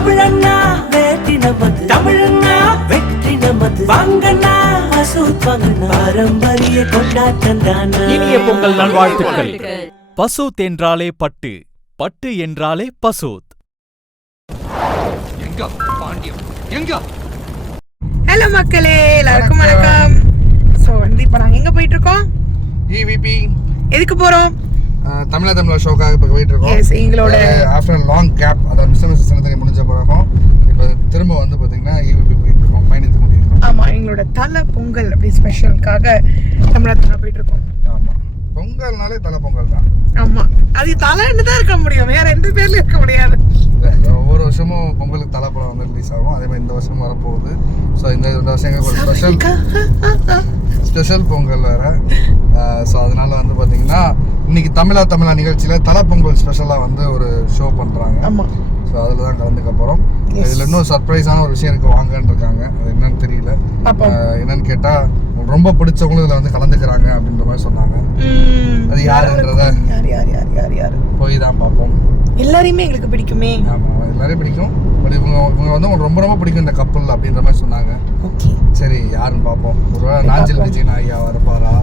தமிழண்ணா வேட்டி நமது. தமிழண்ணா வெற்றி நமது. வாங்கண்ணா. அசூத் வாங்கண்ணா. பாரம்பரிய கொண்டாட்டம் தானா. இனிய பொங்கல் நல்வாழ்த்துக்கள். பசூத் என்றாலே பட்டு பட்டு என்றாலே பசூத். ஹலோ மக்களே எல்லாருக்கும் வணக்கம். ஸோ வந்து இப்போ நாங்கள் எங்கே போயிட்டு இருக்கோம்? இவிபி எதுக்கு போகிறோம் தமிழா தமிழா ஷோக்காக இப்போ போயிட்டு இருக்கோம் எங்களோட ஆஃப்டர் லாங் கேப் அதாவது மிஸ்டர் மிஸ்டர் சின்னத்தனி முடிஞ்ச பிறகும் இப்போ திரும்ப வந்து பார்த்தீங்கன்னா இவிபி போயிட்டு இருக்கோம் பயணித்து கொண்டிருக்கோம். ஆமாம் எங்களோட தலை பொங்கல் அப்படி ஸ்பெஷலுக்காக தமிழகத்தில் போயிட்டு இருக்கோம் ஆமாம் பொங்கல்னாலே தலை பொங்கல் தான். ஆமாம் அது தலைன்னு தான் இருக்க முடியும். வேற எந்த பேர்லையும் இருக்க முடியாது. ஒவ்வொரு வருஷமும் பொங்கலுக்கு தலை படம் வந்து ரிலீஸ் ஆகும். அதே மாதிரி இந்த வருஷமும் வரப்போகுது. ஸோ இந்த இந்த வருஷம் எங்களுக்கு ஸ்பெஷல் ஸ்பெஷல் பொங்கல் வேறு. ஸோ அதனால வந்து பார்த்தீங்கன்னா இன்னைக்கு தமிழா தமிழா நிகழ்ச்சியில் தலை பொங்கல் ஸ்பெஷலாக வந்து ஒரு ஷோ பண்ணுறாங்க ஆமாம் ஸோ அதில் தான் கலந்துக்க போகிறோம். இதில் இன்னும் சர்ப்ரைஸான ஒரு விஷயம் இருக்குது வாங்கன்னு இருக்காங்க அது என்னன்னு தெரியல. என்னன்னு கேட்டால் ரொம்ப பிடிச்சவங்களும் இதில் வந்து கலந்துக்கிறாங்க அப்படின்ற மாதிரி சொன்னாங்க. அது யாருன்றத? யார் யார் யார் யார் யார்? போய் தான் பார்ப்போம். எல்லாரையுமே எங்களுக்கு பிடிக்குமே. ஆமாம் எல்லாரையும் பிடிக்கும். பட் இவங்க இவங்க வந்து ரொம்ப ரொம்ப பிடிக்கும் இந்த கப்பல் அப்படின்ற மாதிரி சொன்னாங்க. ஓகே. சரி யாருன்னு பார்ப்போம். ஒருவேளை நாஞ்சில் விஜய் ஐயா வரப்பாரா?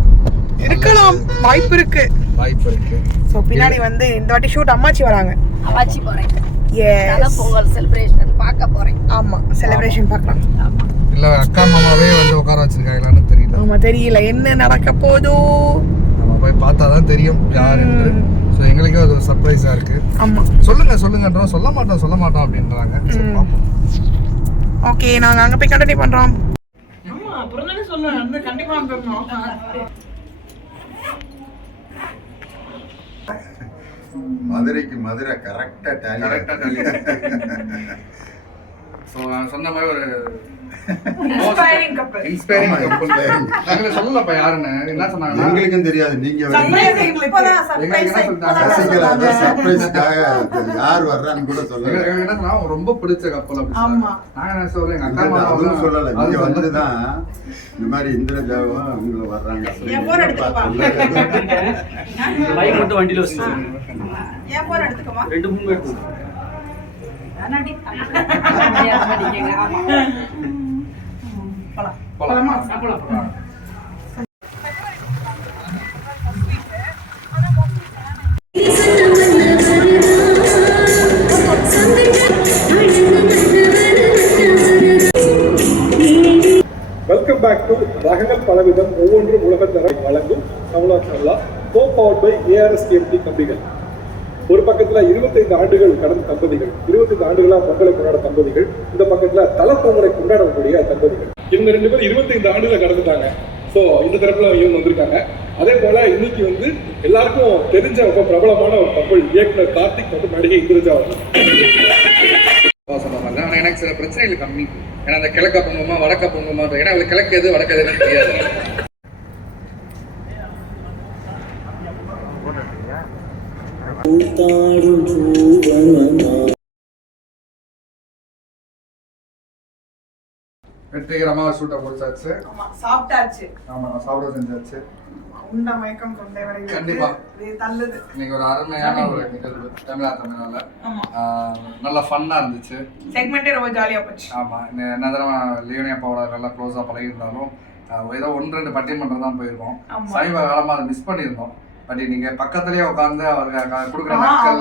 இருக்கலாம். வாய்ப்பு இருக்கு. வாய்ப்பு இருக்கு. ஸோ பின்னாடி வந்து இந்த வாட்டி ஷூட் அம்மாச்சி வராங்க. அவாச்சி போறேன். எஸ் பொங்கல் செலிப்ரேஷன் பார்க்க போறேன். ஆமாம் செலிப்ரேஷன் பார்க்கலாம். இல்லை அக்கா மாமாவே வந்து உட்கார வச்சிருக்காங்களான்னு தெரியல. ஆமா தெரியல. என்ன நடக்க போதோ நம்ம போய் பார்த்தா தான் தெரியும் யார் என்று. ஸோ எங்களுக்கே அது ஒரு சர்ப்ரைஸாக இருக்கு. ஆமா. சொல்லுங்க சொல்லுங்கன்றோம் சொல்ல மாட்டோம் சொல்ல மாட்டோம் அப்படின்றாங்க. ஓகே நாங்க அங்க போய் கண்டினியூ பண்றோம். ஆமா அப்புறம் தானே சொல்லுவேன் வந்து கண்டிப்பா வந்துடணும் மதுரைக்கு மதுரை கரெக்டா டேலி கரெக்டாக ஸோ நான் சொன்ன மாதிரி ஒரு. இன்ஸ்பைரிங். நாங்களே சொல்லலப்பா யாருன்னு. என்ன சொன்னாங்கன்னா எங்களுக்கும் தெரியாது நீங்க யார் வர்றான்னு கூட சொல்லல. எங்களுக்கு என்ன ரொம்ப பிடிச்ச கப்பல். சொன்னாங்க. நாங்க என்ன சொல்றேன் எங்க அக்கா அதுவும் சொல்லல. சொன்னது. வந்துதான் இந்த மாதிரி இந்திரஜாவும் இவங்க வர்றாங்க வண்டியில ரெண்டு மூணு பேர் வெல்கம் பேக் டு ரகங்கள் பலவிதம். ஒவ்வொன்றும் உலகத்தர வழங்கும் Tamizha Tamizha co power by ARS KMT கம்பிகள். ஒரு பக்கத்துல 25 ஆண்டுகள் கடந்த தம்பதிகள் 25 ஆண்டுகளா பொங்கலை கொண்டாட தம்பதிகள் இந்த பக்கத்துல தலைப்பொங்கலை கொண்டாடக்கூடிய தம்பதிகள். இவங்க ரெண்டு பேரும் 25 ஆண்டுகளை கடந்துட்டாங்க. ஸோ இந்த தரப்புல இவங்க வந்திருக்காங்க. அதே போல இன்னைக்கு வந்து எல்லாருக்கும் தெரிஞ்ச ரொம்ப பிரபலமான ஒரு கப்பல் இயக்குனர் கார்த்திக் மற்றும் நடிகை இந்திரஜா அவர்கள். ஆனால் எனக்கு சில பிரச்சனைகள் கம்மி. ஏன்னா அந்த கிழக்க பொங்குமா வடக்க பொங்குமா ஏன்னா அது கிழக்கு எது வடக்கு எதுன்னு தெரியாது. வெற்றிகரமாக ஷூட்டை முடிச்சாச்சு. ஆமா சாப்பிட்டாச்சு. ஆமா நான் சாப்பிட செஞ்சாச்சு. உண்ட மயக்கம் கொண்டை வரை கண்டிப்பா. தள்ளுது. இன்னைக்கு ஒரு அருமையான ஒரு நிகழ்வு தமிழா தமிழால. ஆமா. நல்ல ஃபன்னா இருந்துச்சு. செக்மெண்டே ரொம்ப ஜாலியா போச்சு. ஆமா என்ன தடவை லியோனி அப்பாவோட நல்லா க்ளோஸாக பழகிருந்தாலும் ஆஹ் ஏதோ ஒன்று ரெண்டு பட்டிமன்றம் தான் போயிருக்கோம். சமீப காலமா அதை மிஸ் பண்ணியிருந்தோம். பட் நீங்க பக்கத்துலயே உட்காந்து அவருக்கு க- கொடுக்குற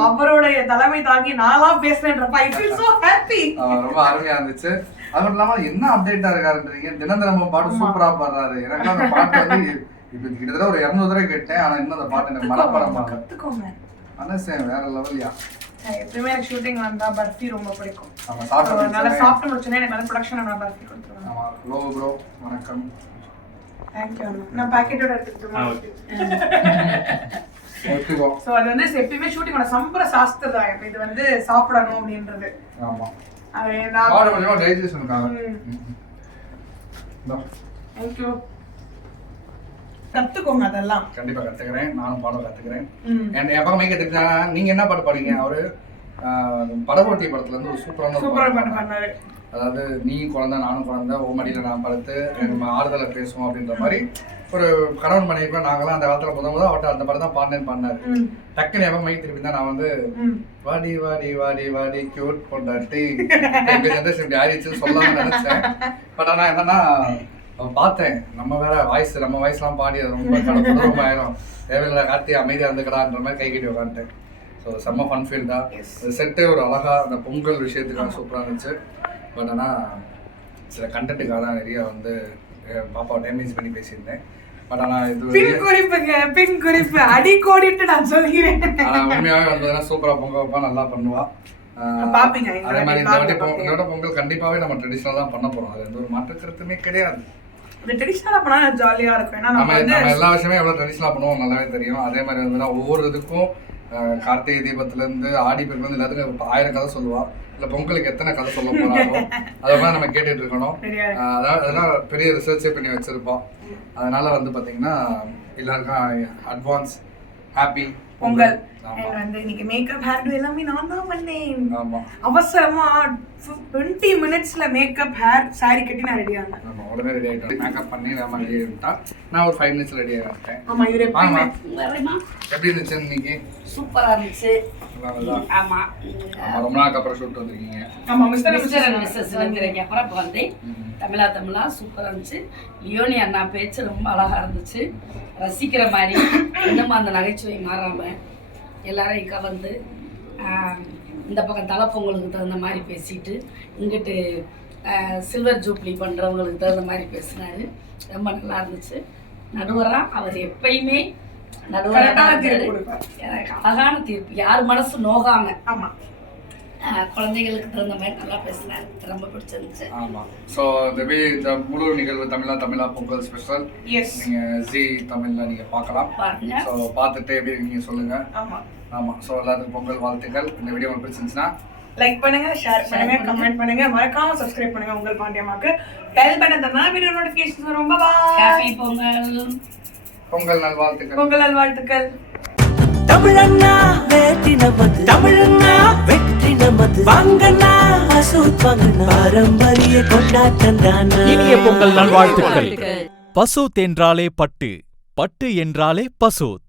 அவருடைய தலைமை தாங்கி நாளா பேசுறேன்றப்ப. ஐ ஃபீல் சோ ஹாப்பி ரொம்ப அருமையா இருந்துச்சு. அது மட்டும் இல்லாம என்ன அப்டேட்டா இருக்காருன்றீங்க? தினம் தினமும் பாட்டு சூப்பரா பாடுறாரு. எனக்கு அந்த பாட்டு வந்து இப்போ கிட்டத்தட்ட ஒரு இரநூறு தடவை கேட்டேன். ஆனா இன்னும் அந்த பாட்டு எனக்கு மனப்பாடம் கத்துக்கோங்க. மனசேன் வேற லெவல்யா நான் எப்பவுமே எனக்கு ஷூட்டிங் வந்தா பர்ஃபி ரொம்ப பிடிக்கும். நல்லா சாப்பிட்டு முடிச்சோன்னே எனக்கு வந்து ப்ரொடக்ஷன் நான் பர்ஃபி கொடுத்துருவேன் ஆமா ப்ரோ வணக்கம். தேங்க்யூ நான் பாக்கெட்டோட எடுத்துக்கிட்டோம் ஸோ அது வந்து எப்பயுமே ஷூட்டிங்கோட சம்பர சாஸ்திரம் இப்போ இது வந்து சாப்பிடணும் அப்படின்றது. ஆமா. அது நான். தேங்க்யூ கத்துக்கோங்க அதெல்லாம். கண்டிப்பா கத்துக்கிறேன். நானும் பாடம் கத்துக்கிறேன். என் பக்கம் திட்டா நீங்க என்ன பாட்டு பாடுங்க அவரு படகோட்டி படத்துல இருந்து ஒரு சூப்பரான ஒரு சூப்பரா பாட்டு பாட்டு பாடினாரு. அதாவது நீ குழந்தை நானும் குழந்தை ஓ மடியில் நான் படுத்து நம்ம ஆறுதலை பேசுவோம் அப்படின்ற மாதிரி ஒரு கணவன் மனைவிக்கும் நாங்களாம் அந்த காலத்தில் முத முத அவட்ட அந்த படம் தான் பாடினேன்னு பண்ணாரு ம், டக்குன்னு எவன் மை திருப்பி தான் நான் வந்து. வாடி வாடி வாடி வாடி கியூட் பொண்டாட்டி எங்க ஜென்ரேஷன் இப்படி ஆயிடுச்சுன்னு சொல்லலாம்னு நினைச்சேன். பட் ஆனா என்னன்னா அவன் பார்த்தேன் நம்ம வேற வாய்ஸ் நம்ம வாய்ஸ்லாம் பாடி அது ரொம்ப கடவுள் ஆயிரும். தேவையில்லை கார்த்தி அமைதியா இருந்துக்கடான்ற மாதிரி கை கட்டி உட்காந்துட்டேன் ஸோ செம்ம ஃபன் ஃபீல் தான் செட்டே ஒரு அழகா அந்த பொங்கல் விஷயத்துக்காக சூப்பராக இருந்துச்சு. பட் ஆனா சில கண்டென்ட்டுக்காக தான் நிறைய வந்து பாப்பாவை டேமேஜ் பண்ணி பேசியிருந்தேன். பட் ஆனா இது பின் குறிப்புங்க பின் குறிப்பு. அடி கோடிட்டு நான் சொல்கிறேன். ஆனா உண்மையாவே வந்ததுன்னா சூப்பரா பொங்கல் வைப்பா நல்லா பண்ணுவா. அதே மாதிரி இந்த வாட்டி. பொங்கல் கண்டிப்பாவே நம்ம ட்ரெடிஷனல் தான் பண்ண போறோம். அது எந்த ஒரு மாற்று கருத்துமே கிடையாது. இது ட்ரெடிஷ்னலா பண்ணா ஜாலியா இருக்கும். ஏன்னா நம்ம எல்லா விஷயமே எவ்வளவு ட்ரெடிஷனலா பண்ணுவோம் நல்லாவே தெரியும். அதே மாதிரி வந்து ஒவ்வொரு இதுக்கும் கார்த்திகை தீபத்துல இருந்து ஆடி வந்து எல்லாத்துக்கும் இப்ப ஆயிரம் கதை சொல்லுவா. இல்ல பொங்கலுக்கு எத்தனை கதை சொல்ல போறாங்களோ அதை மாதிரி நம்ம கேட்டுட்டு இருக்கணும். அதாவது அதெல்லாம் பெரிய ரிசர்ச்சே பண்ணி வச்சிருப்போம் அதனால வந்து பாத்தீங்கன்னா எல்லாருக்கும் அட்வான்ஸ் ஹாப்பி பொங்கல். வந்து இன்னைக்கு மேக்கப் ஹேர் டூ எல்லாமே நான் தான் பண்ணேன். அவசரமா டுவெண்ட்டி மினிட்ஸ்ல மேக்கப் ஹேர் saree கட்டி நான் ரெடி ஆனேன். உடனே ரெடி ஆகிட்டோம் மேக்கப் பண்ணி நம்ம ரெடி ஆகிட்டா நான் ஒரு ஃபைவ் மினிட்ஸ் ரெடி ஆகிட்டேன் இவரு ஆமா எப்படி இருந்துச்சு இன்னைக்கு? சூப்பரா இருந்துச்சு. நல்லா நல்லா ஆமா. ஆமா ரொம்ப நாளுக்கு அப்புறம் ஷூட் வந்திருக்கீங்க. ஆமா மிஸ்டர் மிஸ்டர் மிஸ்ஸஸ் வந்துருங்க அப்புறம் இப்போ வந்தேன் தமிழா தமிழா சூப்பரா இருந்துச்சு. லியோனி அண்ணா பேச்சு ரொம்ப அழகா இருந்துச்சு. ரசிக்கிற மாதிரி இன்னமும் அந்த நகைச்சுவை மாறாம எல்லாரையும் கவர்ந்து இந்த பக்கம் தலைப்பொங்கலுக்கு தகுந்த மாதிரி பேசிட்டு இங்கிட்டு சில்வர் ஜூப்ளி பண்றவங்களுக்கு தகுந்த மாதிரி பேசினாரு. ரொம்ப நல்லா இருந்துச்சு. நடுவரா அவர் எப்பயுமே நடுவராக. எனக்கு அழகான தீர்ப்பு. யார் மனசு நோகாம. ஆமா. ஆஹ், குழந்தைகளுக்கு தகுந்த மாதிரி நல்லா பேசினாரு. ரொம்ப பிடிச்சிருந்துச்சு. ஆமா. ஸோ இந்த முழு நிகழ்வு தமிழா தமிழா பொங்கல் ஸ்பெஷல் எஸ் நீங்க ஜி தமிழ்ல நீங்க பார்க்கலாம். பாருங்க. ஸோ பார்த்துட்டு எப்படி நீங்க சொல்லுங்க. ஆமா. ஆமா. ஸோ எல்லாத்துக்கும் பொங்கல் வாழ்த்துக்கள். இந்த வீடியோ பிடிச்சிருந்துச்சுன்னா லைக் பண்ணுங்க ஷேர் பண்ணுங்க கமெண்ட் பண்ணுங்க. மறக்காம சப்ஸ்கிரைப் பண்ணுங்க உங்கள் பாண்டியமாக்கு பெல் பட்டன் தந்தா வீடியோ நோட்டிஃபிகேஷன் வரும். பாய் ஹாப்பி பொங்கல் பொங்கல் நல்வாழ்த்துக்கள் பொங்கல் நல்வாழ்த்துக்கள் தமிழண்ணா வேட்டி நமது தமிழண்ணா வெற்றி நமது வாங்கண்ணா. வசூத் வாங்கண்ணா. பாரம்பரிய கொண்டாட்டம் தானா. இனிய பொங்கல் நல்வாழ்த்துக்கள். பசூத் என்றாலே பட்டு பட்டு என்றாலே பசூத்.